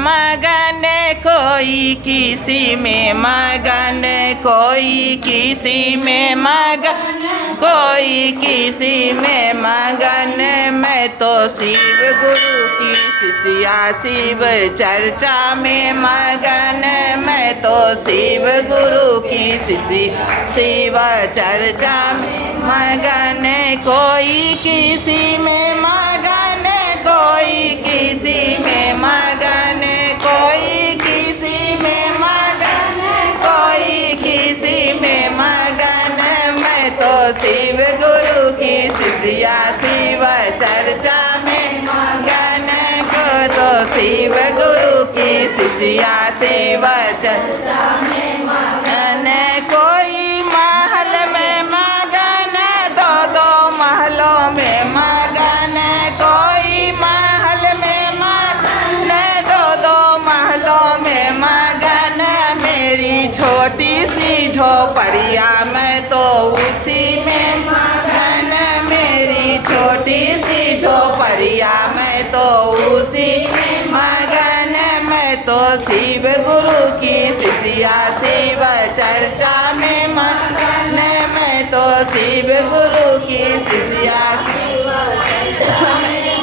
मगन, कोई किसी में मगन, कोई किसी में मगन, कोई किसी में मगन। मैं तो शिव गुरु की शिष्या, शिव चर्चा में मगन। मैं तो शिव गुरु की शिष्या, शिव चर्चा में मगन। कोई किसी में मगन, कोई किसी में मगन, कोई किसी में मगन, कोई किसी में मगन। मैं तो शिव गुरु की शिष्या, शिव चर्चा में मगन। को तो शिव गुरु की शिष्या, शिव चर्चा में मगन। कोई महल में मगन, दो दो महलों में मगन। कोई महल में मगन, दो दो महलों में मगन। मेरी छोटी सी झोपड़िया, मैं तो उसी में मगन। मेरी छोटी सी झोपड़िया, मैं तो उसी में मगन। मैं तो शिव गुरु की शिष्या, शिव चर्चा में मगन। मैं तो शिव गुरु की शिष्या,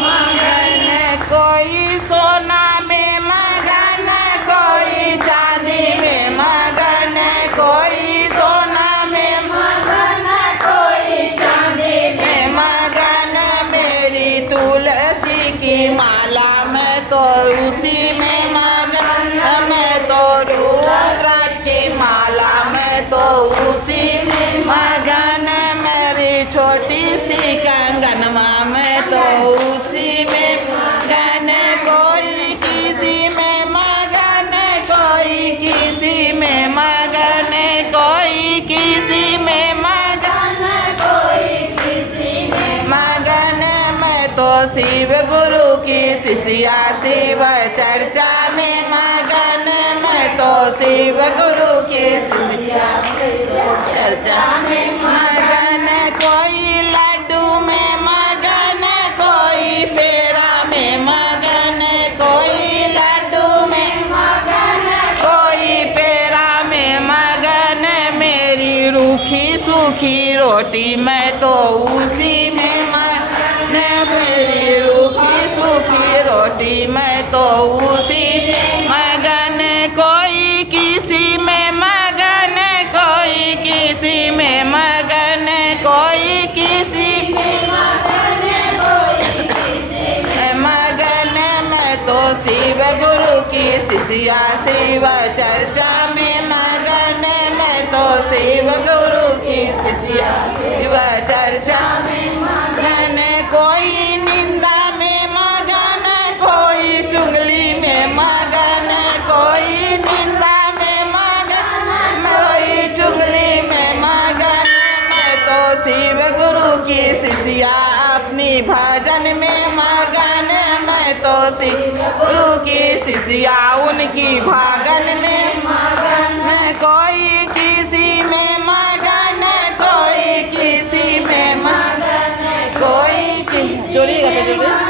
मगन। कोई सोना में मगन, कोई चांदी में मगन। कोई सोना में मगन, कोई चांदी में मगन। मेरी तुलसी की माला, मैं तो उसी में मगन। मैं तो रुद्राक्ष की माला, मैं तो उसी में मगन। मेरी छोटी सी कंगनवा, मैं तो उसी में मगन। कोई किसी में मगन, कोई किसी में मगन, कोई किसी में मगन, कोई किसी में मगन। मैं तो शिव गुरु की शिष्या, शिव चर्चा में मगन। मैं तो शिव गुरु की शिष्या, चर्चा में मगन। कोई लड्डू में मगन, कोई पेड़ा में मगन। कोई लड्डू में मगन, कोई पेड़ा में मगन। मेरी रूखी सूखी रोटी, मैं तो उसी में मगन। मेरी रूखी सूखी रोटी, मैं तो उसी में मगन। कोई किसी में मगन, कोई किसी में मगन। कोई किसी में मगन, कोई किसी में मगन। मैं तो शिव गुरु की शिष्या, शिव चर्चा में मगन। मैं तो शिव गुरु की शिष्या, शिव चर्चा में मगन। कोई निंदा में मगन, कोई चुगली में मगन। कोई निंदा में मगन, कोई चुगली में मगन। मैं तो शिव गुरु की शिष्या, अपनी भजन में मगन। मैं तो शिव गुरु की शिष्या, उनकी भागन में मगन। कोई किसी में मगन, कोई किसी में मगन। कोई किसी